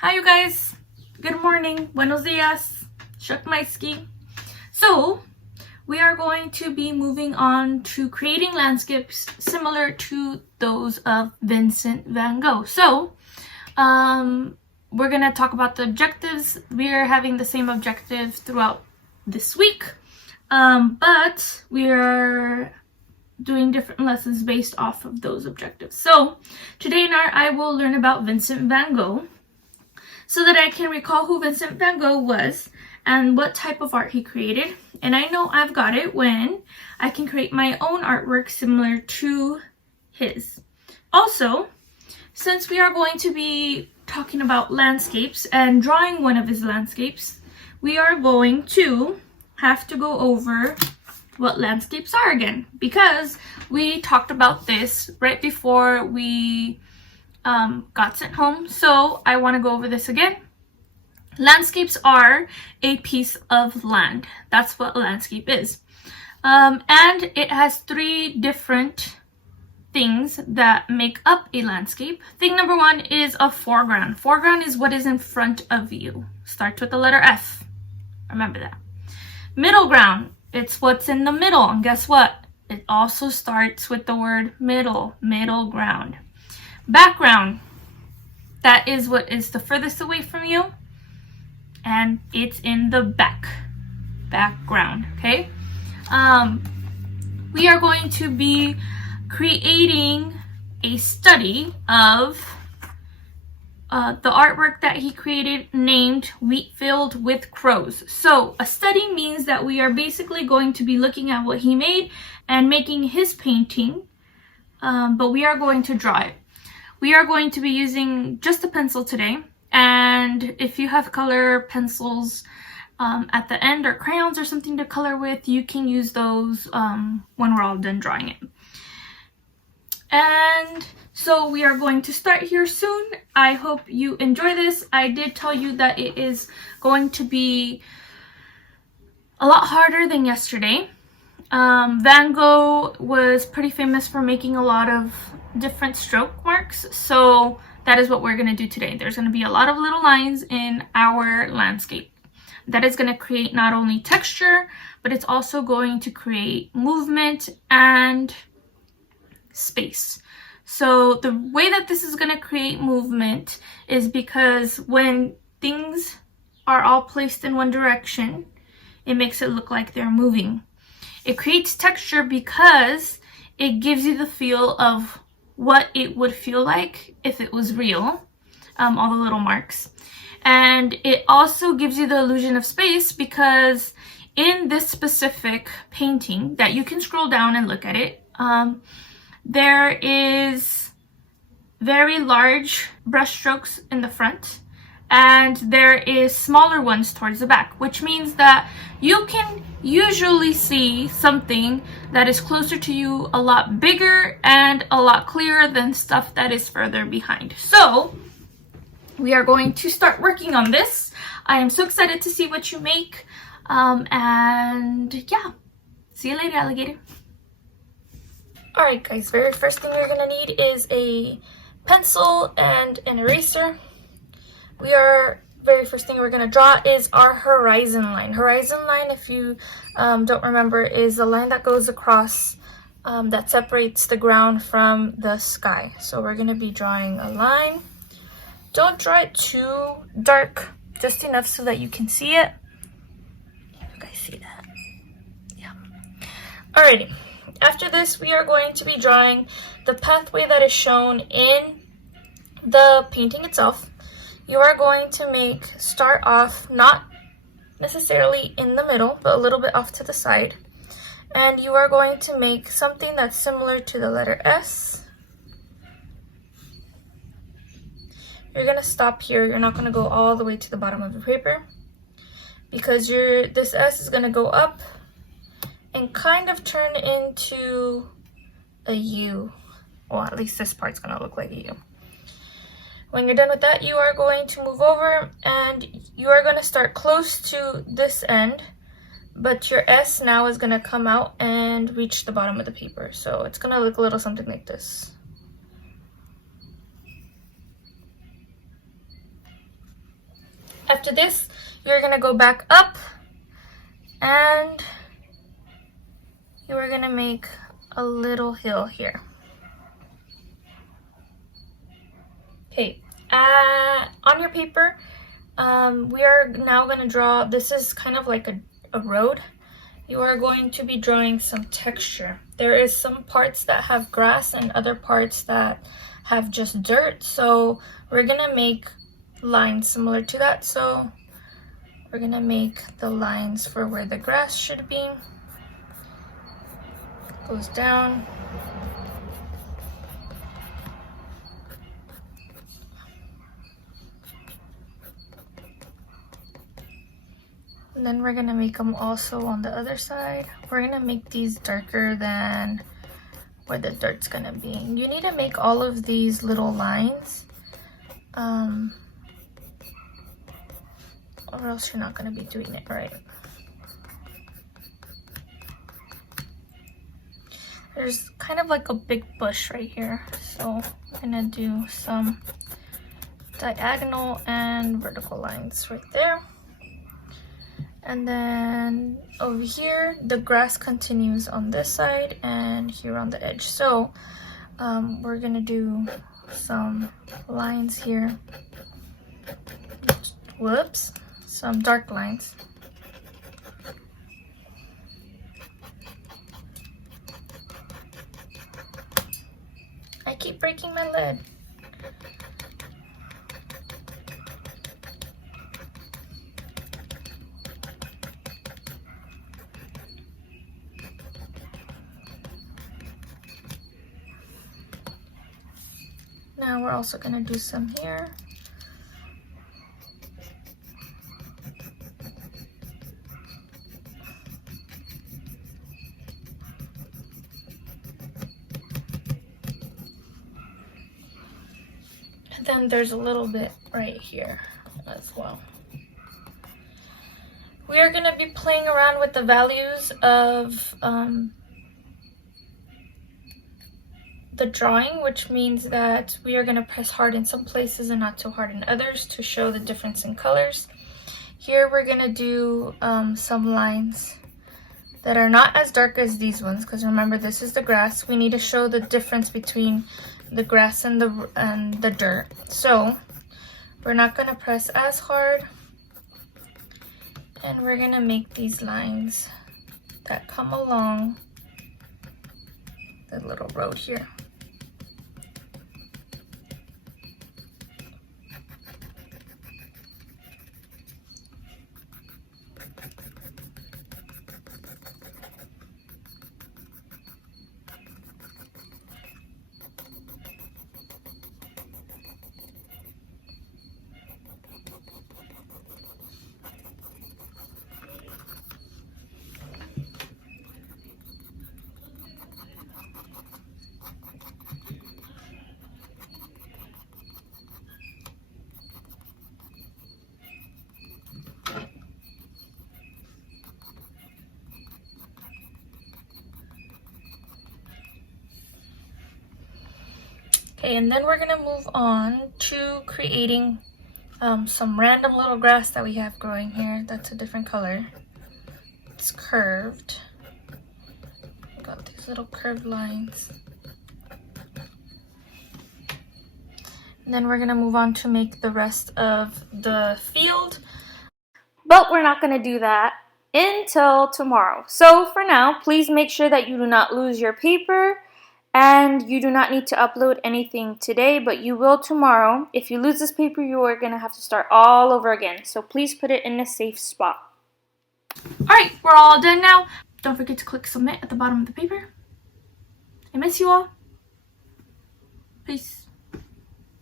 Hi you guys, good morning, buenos dias, shukmaiski. So we are going to be moving on to creating landscapes similar to those of Vincent van Gogh. So we're gonna talk about the objectives. We are having the same objective throughout this week, but we are doing different lessons based off of those objectives. So today I will learn about Vincent van Gogh so that I can recall who Vincent van Gogh was and what type of art he created. And I know I've got it when I can create my own artwork similar to his. Also, since we are going to be talking about landscapes and drawing one of his landscapes, we are going to have to go over what landscapes are again, because we talked about this right before we got sent home. So I want to go over this again. Landscapes are a piece of land. That's what a landscape is. And it has three different things that make up a landscape. Thing number one is a foreground. Foreground is what is in front of you. Starts with the letter F. Remember that. Middle ground. It's what's in the middle. And guess what? It also starts with the word middle. Middle ground. Background. That is what is the furthest away from you. And it's in the background, okay? We are going to be creating a study of the artwork that he created named Wheatfield with Crows. So a study means that we are basically going to be looking at what he made and making his painting, but we are going to draw it. We are going to be using just a pencil today, and if you have color pencils at the end or crayons or something to color with, you can use those when we're all done drawing it. And so we are going to start here soon. I hope you enjoy this. I did tell you that it is going to be a lot harder than yesterday. Van Gogh was pretty famous for making a lot of different stroke marks, so that is what we're going to do today. There's going to be a lot of little lines in our landscape. That is going to create not only texture, but it's also going to create movement and space. So the way that this is going to create movement is because when things are all placed in one direction, it makes it look like they're moving. It creates texture because it gives you the feel of what it would feel like if it was real, all the little marks. And it also gives you the illusion of space because in this specific painting that you can scroll down and look at it, there is very large brush strokes in the front and there is smaller ones towards the back, which means that you can usually see something that is closer to you a lot bigger and a lot clearer than stuff that is further behind. So we are going to start working on this. I am so excited to see what you make. And yeah, see you later, alligator. Alright guys, very first thing you're gonna need is a pencil and an eraser. Very first thing we're going to draw is our horizon line. Horizon line, if you don't remember, is the line that goes across that separates the ground from the sky. So we're going to be drawing a line. Don't draw it too dark, just enough so that you can see it. You guys see that? Yeah. Alrighty. After this, we are going to be drawing the pathway that is shown in the painting itself. You are going to start off not necessarily in the middle, but a little bit off to the side. And you are going to make something that's similar to the letter S. You're going to stop here. You're not going to go all the way to the bottom of the paper because this S is going to go up and kind of turn into a U. Well, at least this part's going to look like a U. When you're done with that, you are going to move over and you are going to start close to this end, but your S now is going to come out and reach the bottom of the paper. So it's going to look a little something like this. After this, you're gonna go back up and you are gonna make a little hill here. Okay, on your paper, we are now gonna draw, this is kind of like a road. You are going to be drawing some texture. There is some parts that have grass and other parts that have just dirt. So we're gonna make lines similar to that. So we're gonna make the lines for where the grass should be. Goes down. And then we're gonna make them also on the other side. We're gonna make these darker than where the dirt's gonna be. You need to make all of these little lines, or else you're not gonna be doing it right. There's kind of like a big bush right here, so I'm gonna do some diagonal and vertical lines right there. And then over here, the grass continues on this side and here on the edge. So we're gonna do some lines here. Whoops, some dark lines. I keep breaking my lid. Now we're also gonna do some here. And then there's a little bit right here as well. We are gonna be playing around with the values of the drawing, which means that we are going to press hard in some places and not too hard in others to show the difference in colors. Here we're going to do some lines that are not as dark as these ones, because remember, this is the grass. We need to show the difference between the grass and the dirt. So we're not going to press as hard, and we're going to make these lines that come along the little road here. Okay, and then we're gonna move on to creating some random little grass that we have growing here. That's a different color. It's curved. Got these little curved lines. And then we're gonna move on to make the rest of the field. But we're not gonna do that until tomorrow. So for now, please make sure that you do not lose your paper. And you do not need to upload anything today, but you will tomorrow. If you lose this paper, you are going to have to start all over again. So please put it in a safe spot. Alright, we're all done now. Don't forget to click submit at the bottom of the paper. I miss you all. Peace.